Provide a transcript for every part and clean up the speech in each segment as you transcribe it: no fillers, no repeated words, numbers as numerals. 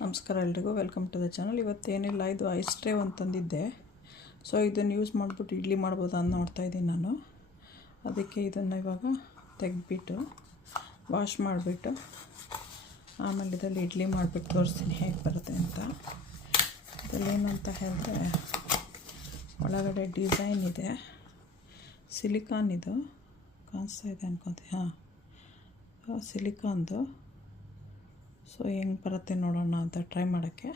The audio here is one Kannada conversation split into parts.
ನಮಸ್ಕಾರ ಎಲ್ರಿಗೂ, ವೆಲ್ಕಮ್ ಟು ದ ಚಾನಲ್. ಇವತ್ತೇನಿಲ್ಲ, ಇದು ಐಸ್ ಟ್ರೇ ಒಂದು ತಂದಿದ್ದೆ. ಸೊ ಇದನ್ನು ಯೂಸ್ ಮಾಡಿಬಿಟ್ಟು ಇಡ್ಲಿ ಮಾಡ್ಬೋದು ಅಂತ ನೋಡ್ತಾಯಿದ್ದೀನಿ ನಾನು. ಅದಕ್ಕೆ ಇದನ್ನು ಇವಾಗ ತೆಗೆದ್ಬಿಟ್ಟು ವಾಶ್ ಮಾಡಿಬಿಟ್ಟು ಆಮೇಲೆ ಇದರಲ್ಲಿ ಇಡ್ಲಿ ಮಾಡಿಬಿಟ್ಟು ತೋರಿಸ್ತೀನಿ ಹೇಗೆ ಬರುತ್ತೆ ಅಂತ. ಇದರಲ್ಲಿ ಏನು ಅಂತ ಹೇಳಿದ್ರೆ, ಒಳಗಡೆ ಡಿಸೈನ್ ಇದೆ, ಸಿಲಿಕಾನ್ ಇದು ಕಾಣಿಸ್ತಾ ಇದೆ ಅನ್ಕೊತೀನಿ. ಸಿಲಿಕಾನ್ದು. ಸೊ ಹೆಂಗೆ ಬರುತ್ತೆ ನೋಡೋಣ ಅಂತ ಟ್ರೈ ಮಾಡೋಕ್ಕೆ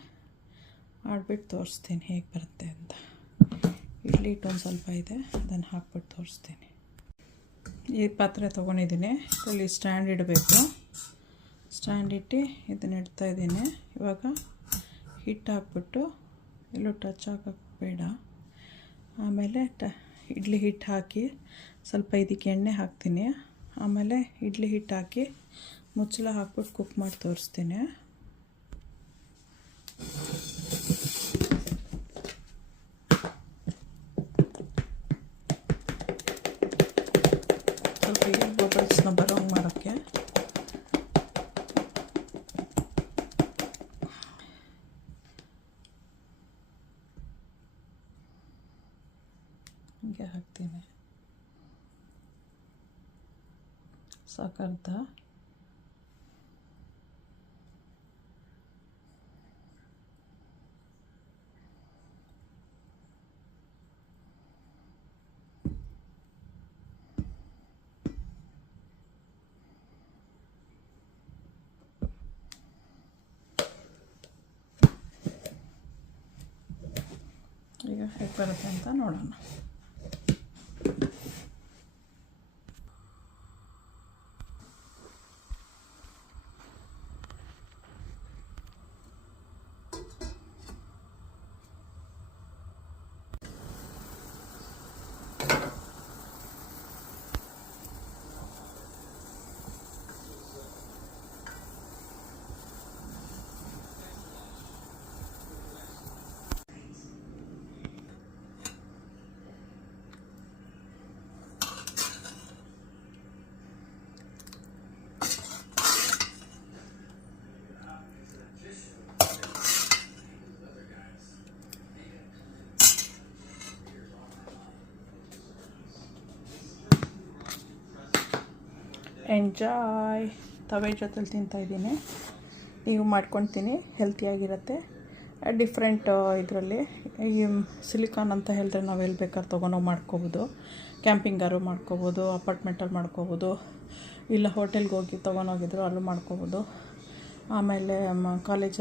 ಮಾಡಿಬಿಟ್ಟು ತೋರಿಸ್ತೀನಿ ಹೇಗೆ ಬರುತ್ತೆ ಅಂತ. ಇಡ್ಲಿ ಹಿಟ್ಟು ಒಂದು ಸ್ವಲ್ಪ ಇದೆ, ಅದನ್ನು ಹಾಕ್ಬಿಟ್ಟು ತೋರಿಸ್ತೀನಿ. ಈ ಪಾತ್ರೆ ತೊಗೊಂಡಿದ್ದೀನಿ, ಇದರಲ್ಲಿ ಸ್ಟ್ಯಾಂಡ್ ಇಡಬೇಕು. ಸ್ಟ್ಯಾಂಡ್ ಇಟ್ಟು ಇದನ್ನು ಇಡ್ತಾಯಿದ್ದೀನಿ. ಇವಾಗ ಹಿಟ್ಟು ಹಾಕ್ಬಿಟ್ಟು ಎಲ್ಲೂ ಟಚ್ ಹಾಕೋಕ್ಕೆ ಬೇಡ. ಆಮೇಲೆ ಇಡ್ಲಿ ಹಿಟ್ಟು ಹಾಕಿ ಸ್ವಲ್ಪ ಇದಕ್ಕೆ ಎಣ್ಣೆ ಹಾಕ್ತೀನಿ. ಆಮೇಲೆ ಇಡ್ಲಿ ಹಿಟ್ಟು ಹಾಕಿ ಮುಚ್ಚಳ ಹಾಕ್ಬಿಟ್ಟು ಕುಕ್ ಮಾಡಿ ತೋರಿಸ್ತೀನಿ. ಸ್ವಲ್ಪ ಏರ್ ಬಬಲ್ಸ್ನ ಬರೋಂಗೆ ಮಾಡೋಕ್ಕೆ. ಹೀಗೆ ಹಾಕ್ತೀನಿ. ಸಾಕರ್ಧ ಈಗ ಹೇಗೆ ಬರುತ್ತೆ ಅಂತ ನೋಡೋಣ. ಎಂಜಾಯ್. ತವೆ ಜೊತೆಲಿ ತಿಂತಾಯಿದ್ದೀನಿ. ನೀವು ಮಾಡ್ಕೊತೀನಿ, ಹೆಲ್ತಿಯಾಗಿರುತ್ತೆ. ಡಿಫ್ರೆಂಟ್ ಇದರಲ್ಲಿ ಈ ಸಿಲಿಕಾನ್ ಅಂತ ಹೇಳಿದ್ರೆ ನಾವು ಎಲ್ಲಿ ಬೇಕಾದ್ರೆ ತೊಗೊಂಡೋಗಿ ಮಾಡ್ಕೋಬೋದು. ಕ್ಯಾಂಪಿಂಗಾರು ಮಾಡ್ಕೋಬೋದು, ಅಪಾರ್ಟ್ಮೆಂಟಲ್ಲಿ ಮಾಡ್ಕೋಬೋದು, ಇಲ್ಲ ಹೋಟೆಲ್ಗೆ ಹೋಗಿ ತೊಗೊಂಡೋಗಿದ್ರು ಅಲ್ಲೂ ಮಾಡ್ಕೋಬೋದು. ಆಮೇಲೆ ಕಾಲೇಜಲ್ಲಿ